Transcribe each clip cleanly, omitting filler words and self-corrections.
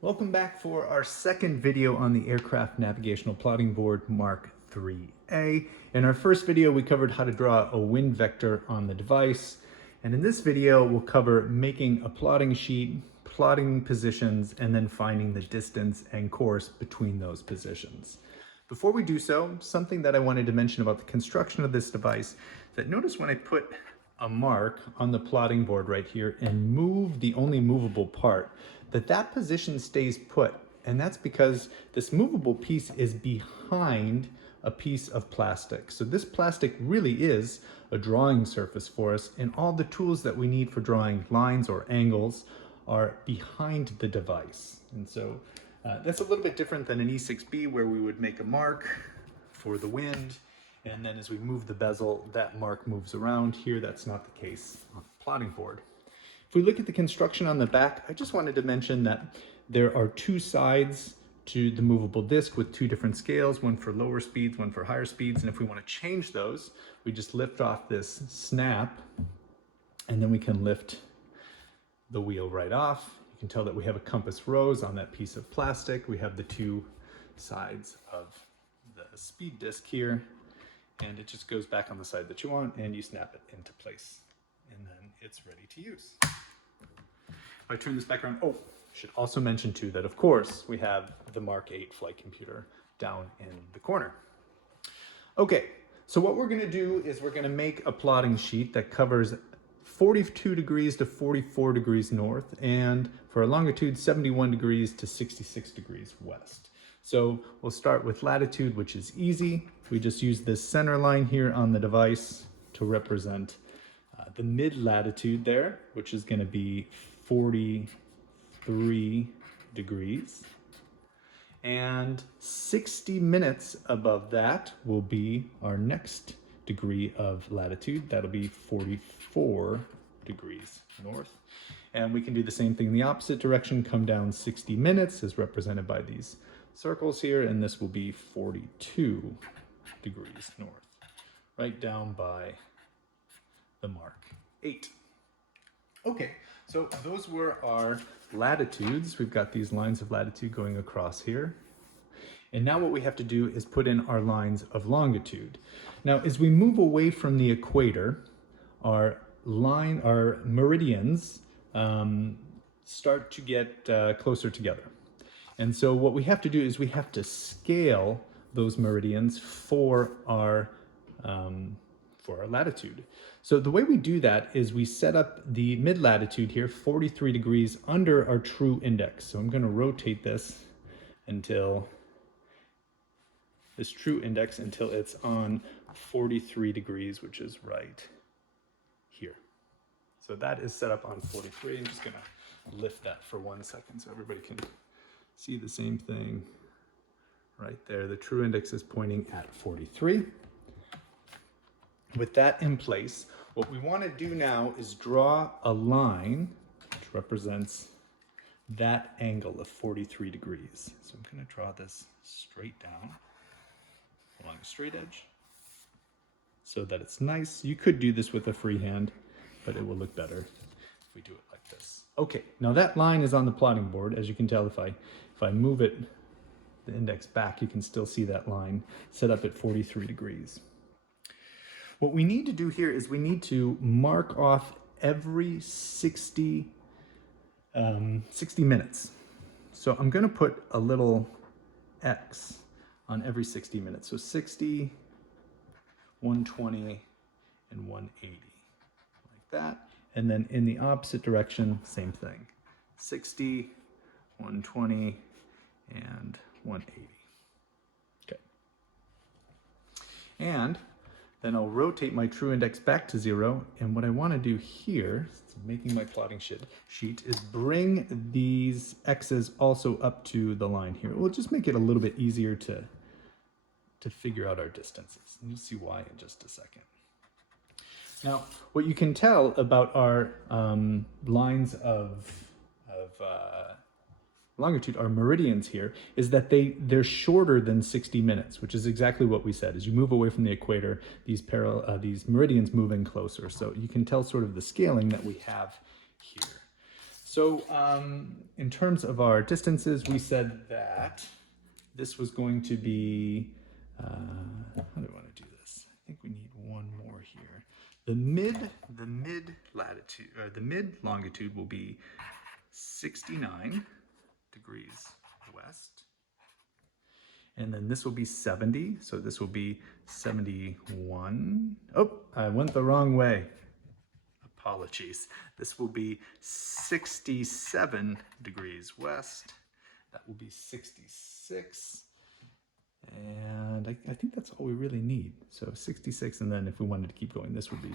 Welcome back for our second video on the Aircraft Navigational Plotting Board Mark IIIA. In our first video, we covered how to draw a wind vector on the device. And in this video, we'll cover making a plotting sheet, plotting positions, and then finding the distance and course between those positions. Before we do so, something that I wanted to mention about the construction of this device, that notice when I put a mark on the plotting board right here and move the only movable part, that position stays put. And that's because this movable piece is behind a piece of plastic. So this plastic really is a drawing surface for us, and all the tools that we need for drawing lines or angles are behind the device. And so that's a little bit different than an E6B, where we would make a mark for the wind, and then as we move the bezel, that mark moves around. Here, that's not the case on the plotting board. If we look at the construction on the back, I just wanted to mention that there are two sides to the movable disc with two different scales, one for lower speeds, one for higher speeds. And if we want to change those, we just lift off this snap, and then we can lift the wheel right off. You can tell that we have a compass rose on that piece of plastic. We have the two sides of the speed disc here, and it just goes back on the side that you want, and you snap it into place, and then it's ready to use. If I turn this back around, should also mention too that of course we have the Mark 8 flight computer down in the corner. Okay, so what we're gonna do is we're gonna make a plotting sheet that covers 42 degrees to 44 degrees north, and for a longitude 71 degrees to 66 degrees west. So we'll start with latitude, which is easy. We just use this center line here on the device to represent the mid-latitude there, which is going to be 43 degrees. And 60 minutes above that will be our next degree of latitude. That'll be 44 degrees north. And we can do the same thing in the opposite direction, come down 60 minutes as represented by these circles here, and this will be 42 degrees north, right down by the Mark 8. Okay, so those were our latitudes. We've got these lines of latitude going across here. And now what we have to do is put in our lines of longitude. Now, as we move away from the equator, our meridians start to get closer together. And so what we have to do is we have to scale those meridians for our latitude. So the way we do that is we set up the mid-latitude here, 43 degrees under our true index. So I'm going to rotate this until this true index until it's on 43 degrees, which is right here. So that is set up on 43. I'm just going to lift that for 1 second so everybody can see the same thing right there. The true index is pointing at 43. With that in place, what we want to do now is draw a line which represents that angle of 43 degrees. So I'm going to draw this straight down along a straight edge so that it's nice. You could do this with a free hand, but it will look better if we do it like this. Okay, now that line is on the plotting board. As you can tell, if I move it, the index back, you can still see that line set up at 43 degrees. What we need to do here is we need to mark off every 60 minutes. So I'm going to put a little X on every 60 minutes. So 60, 120, and 180, like that. And then in the opposite direction, same thing. 60, 120, and 180. Okay. And then I'll rotate my true index back to 0. And what I want to do here, making my plotting sheet, is bring these X's also up to the line here. We'll just make it a little bit easier to figure out our distances. And you'll see why in just a second. Now, what you can tell about our lines of longitude, our meridians here, is that they're shorter than 60 minutes, which is exactly what we said. As you move away from the equator, these meridians move in closer. So you can tell sort of the scaling that we have here. So in terms of our distances, we said that this was going to be, how do we want to do this? I think we need one more here. The mid latitude, or the mid longitude will be 69 degrees west. And then this will be 70, so this will be 71. Oh, I went the wrong way. Apologies. This will be 67 degrees west. That will be 66. And I think that's all we really need. So 66, and then if we wanted to keep going, this would be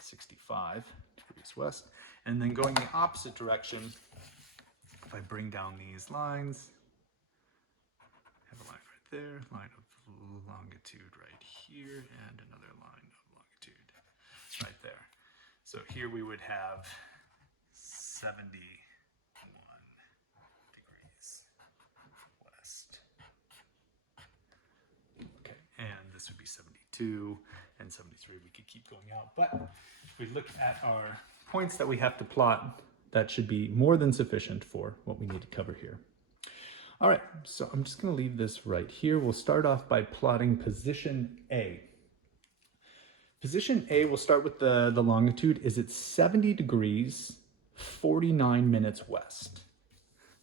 65 degrees west. And then going the opposite direction, if I bring down these lines, have a line right there, line of longitude right here, and another line of longitude right there. So here we would have 71 degrees west. Okay, and this would be 72 and 73. We could keep going out, but if we look at our points that we have to plot, that should be more than sufficient for what we need to cover here. All right, so I'm just going to leave this right here. We'll start off by plotting position A. Position A, we'll start with the longitude, is at 70 degrees, 49 minutes west.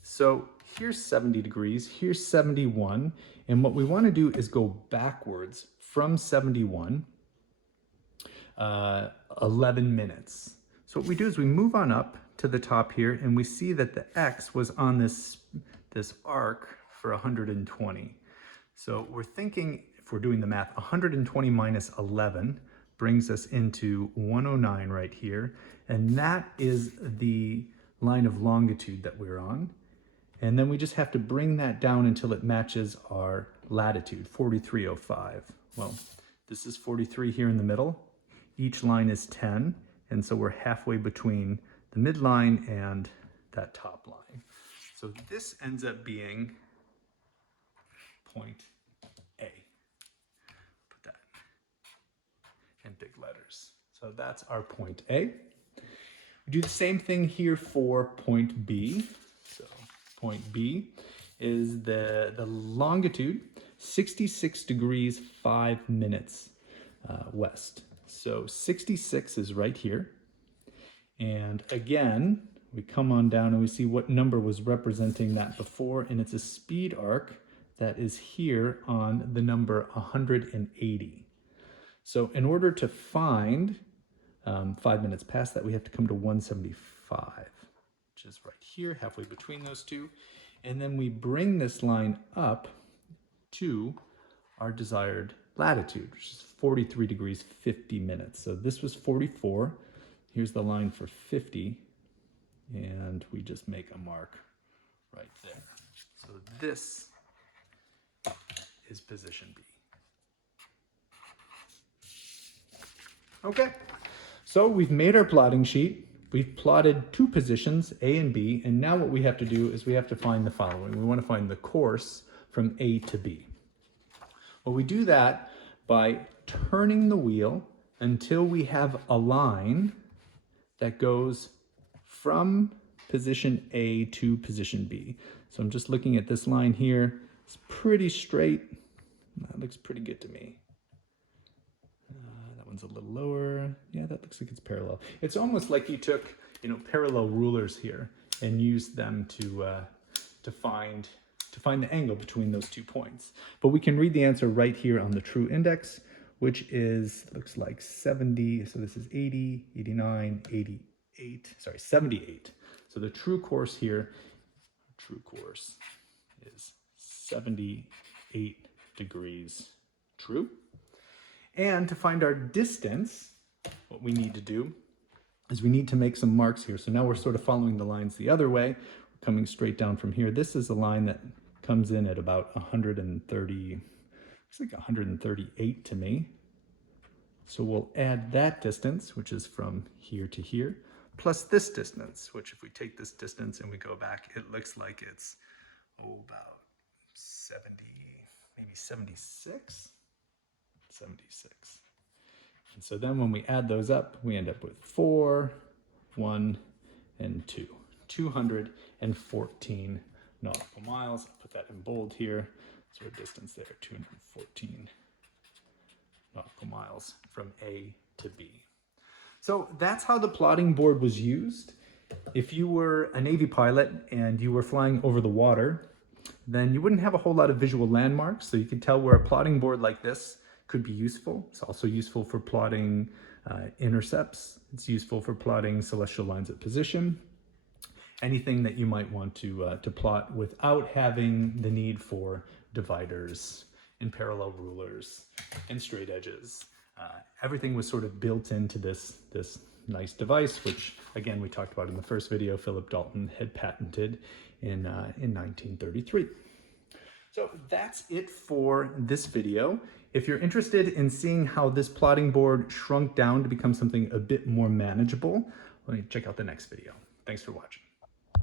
So here's 70 degrees, here's 71, and what we want to do is go backwards from 71, 11 minutes. So what we do is we move on up to the top here, and we see that the X was on this arc for 120. So we're thinking, if we're doing the math, 120 minus 11 brings us into 109 right here. And that is the line of longitude that we're on. And then we just have to bring that down until it matches our latitude, 4305. Well, this is 43 here in the middle. Each line is 10. And so we're halfway between the midline and that top line. So this ends up being point A. Put that in big letters. So that's our point A. We do the same thing here for point B. So point B is the longitude, 66 degrees 5 minutes west. So 66 is right here. And again, we come on down and we see what number was representing that before, and it's a speed arc that is here on the number 180. So in order to find 5 minutes past that, we have to come to 175, which is right here, halfway between those two. And then we bring this line up to our desired latitude, which is 43 degrees 50 minutes. So this was 44. Here's the line for 50. And we just make a mark right there. So this is position B. Okay, so we've made our plotting sheet. We've plotted two positions, A and B, and now what we have to do is we have to find the following. We want to find the course from A to B. Well, we do that by turning the wheel until we have a line that goes from position A to position B. So I'm just looking at this line here. It's pretty straight. That looks pretty good to me. That one's a little lower. Yeah, that looks like it's parallel. It's almost like you took, parallel rulers here and used them to find the angle between those 2 points. But we can read the answer right here on the true index, which looks like 70. So this is 80, 89, 78. So the true course here, is 78 degrees true. And to find our distance, what we need to do is we need to make some marks here. So now we're sort of following the lines the other way. We're coming straight down from here. This is a line that comes in at about 130, looks like 138 to me. So we'll add that distance, which is from here to here, plus this distance, which if we take this distance and we go back, it looks like it's, about 70, maybe 76? 76. And so then when we add those up, we end up with 4, 1, and 2. 214 nautical miles. I'll put that in bold here. So our distance there, 214 nautical miles from A to B. So that's how the plotting board was used. If you were a Navy pilot and you were flying over the water, then you wouldn't have a whole lot of visual landmarks, so you could tell where a plotting board like this could be useful. It's also useful for plotting intercepts. It's useful for plotting celestial lines of position. Anything that you might want to plot without having the need for dividers and parallel rulers and straight edges. Everything was sort of built into this nice device, which again we talked about in the first video. Philip Dalton had patented in 1933. So that's it for this video. If you're interested in seeing how this plotting board shrunk down to become something a bit more manageable, check out the next video. Thanks for watching.